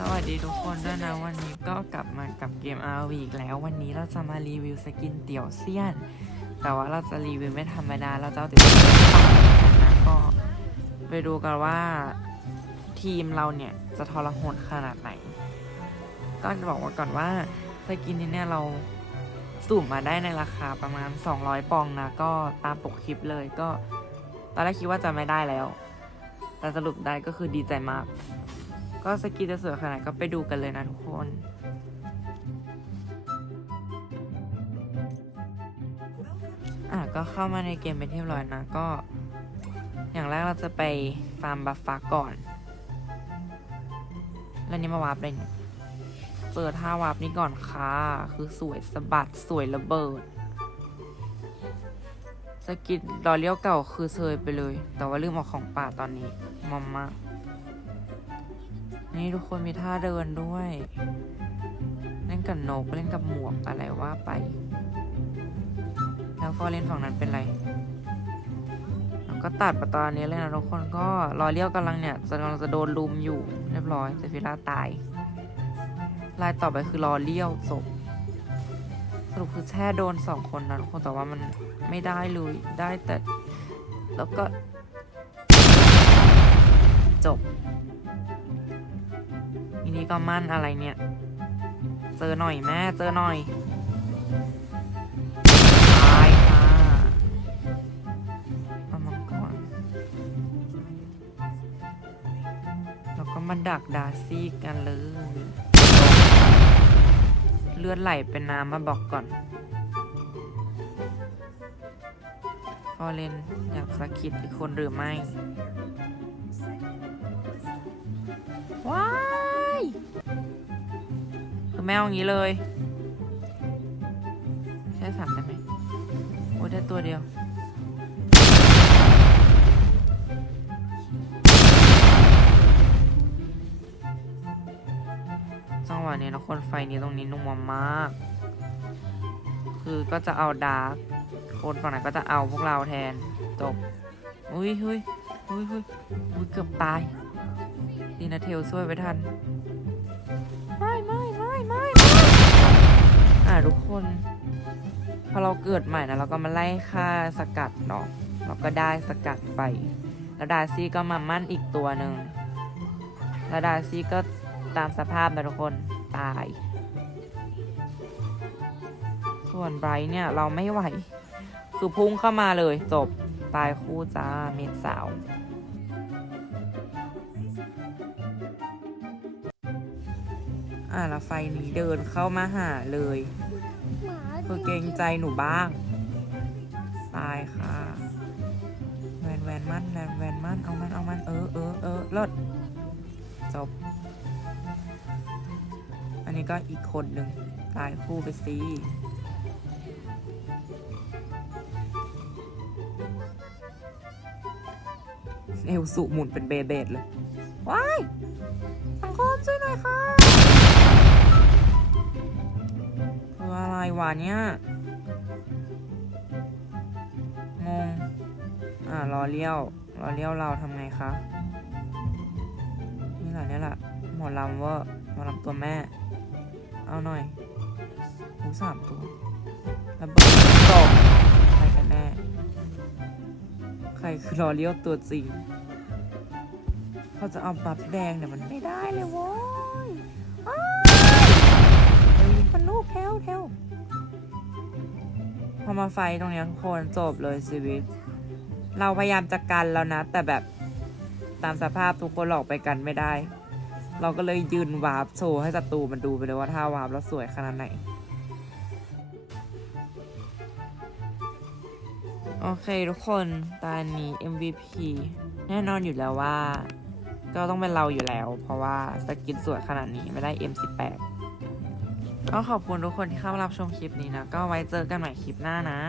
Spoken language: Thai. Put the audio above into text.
สวัสดีทุกคนด้วยนะวันนี้ก็กลับมากับเกม RV อีกแล้ว วันนี้เราจะมารีวิวสกินเตี๋ยวเซียน แต่ว่าเราจะรีวิวไม่ธรรมดาเราจะเอาเตี๋ยวเซียนปังกันนะก็ไปดูกันว่าทีมเราเนี่ยจะทรหดขนาดไหน ก็จะบอกว่าก่อนว่าสกินนี้เนี่ยเราสุ่มมาได้ในราคาประมาณ 200 ปองนะก็ตามปกคลิปเลยก็ตอนแรกคิดว่าจะไม่ได้แล้ว แต่สรุปได้ก็คือดีใจมาก ก็สกีจะสวยขนาดก็ไปดูกันเลยนะทุกคนอะก็เข้ามาในเกมเป็นที่เรียบร้อยนะก็ อย่างแรกเราจะไปฟาร์มบัฟฟ้าก่อน แล้วนี่มาวาร์ปเลยเนี่ยเจอท่าวาร์ปนี้ก่อนค่ะ คือสวยสะบัดสวยระเบิดสกินดอเลี้ยวเก่าคือเซยไปเลย แต่ว่าลืมเออกของป่าตอนนี้มอมมาก นี่ทุกคนมีท่าเดินด้วย เล่นกับนกเล่นกับหมวกอะไรว่าไป แล้วฟอเล่นฝั่งนั้นเป็นไรแล้วก็ตัดมาตอนนี้เลยนะทุกคนก็รอเลี้ยวกำลังเนี่ยกำลังจะโดนลุมอยู่เรียบร้อยเซฟิล่าตาย ลายต่อไปคือรอเลี้ยวจบสรุปคือแช่โดนสองคนนะทุกคนแต่ว่ามันไม่ได้เลยได้แต่ แล้วก็ จบ ก็มั่นอะไรเนี่ย เจอหน่อยแม่เจอหน่อยตายค่ะเอามาก่อนแล้วก็มาดักดาร์ซี่กันเลย เลือดไหลเป็นน้ำมาบอกก่อนฟอเรนอยากสะกิดอีกคนหรือไม่ ว้า คือแมวอย่างนี้เลย ใช่สามได้ไหมโอ้ได้ตัวเดียว จังหวะนี้นะคนไฟนี้ตรงนี้นุ่มมาก คือก็จะเอาดาร์กคนฝั่งไหนก็จะเอาพวกเราแทน จบ อุ้ยเฮ้ยอุ้ยเฮ้ยอุ้ยเกือบตายดีนะเทลช่วยไว้ทัน ทุกคน พอเราเกิดใหม่นะเราก็มาไล่ฆ่าสกัดเนาะเราก็ได้สกัดไป แล้วดาซี่ก็มามั่นอีกตัวหนึ่งแล้วดาซี่ก็ตามสภาพนะทุกคนตาย ส่วนไบรท์เนี่ยเราไม่ไหว คือพุ่งเข้ามาเลยจบตายคู่จ้าเมดสาวอ่าแล้วไฟนี้เดินเข้ามาหาเลย คือเกรงใจหนูบ้างตายค่ะ แวนแวนมั่นแวนแวนมั่นเอามันเอามันเออเออเออเลิศจบ อันนี้ก็อีกคนหนึ่งตายคู่ไปสิเอวสุหมุนเป็นเบเบดเลย ว้าย สังคมช่วยหน่อยค่ะ อะไรวะเนี่ย งง อ่ารอเลี้ยว รอเลี้ยวเราทำไงคะ นี่แหละนี่แหละหมอลำเว่าหมอลำตัวแม่ เอาหน่อยหูสามตัวระเบิดตกใครกันแน่ ใครคือรอเลี้ยวตัวจริงเขาจะเอาบัฟแดงเนี่ยมันไม่ได้เลยโว้ มาไฟตรงนี้ทุกคนจบเลยชีวิต เราพยายามจะกันแล้วนะ แต่แบบตามสภาพทุกคนหลอกไปกันไม่ได้ เราก็เลยยืนวาร์ปโชว์ให้ศัตรูมันดูไปเลยว่าถ้าวาร์ปแล้วสวยขนาดไหน โอเคทุกคนตอนนี้ MVP แน่นอนอยู่แล้วว่า ก็ต้องเป็นเราอยู่แล้ว เพราะว่าสกินสวยขนาดนี้ไม่ได้ M18 ก็ขอบคุณทุกคนที่เข้ามารับชมคลิปนี้นะ ก็ไว้เจอกันใหม่คลิปหน้านะ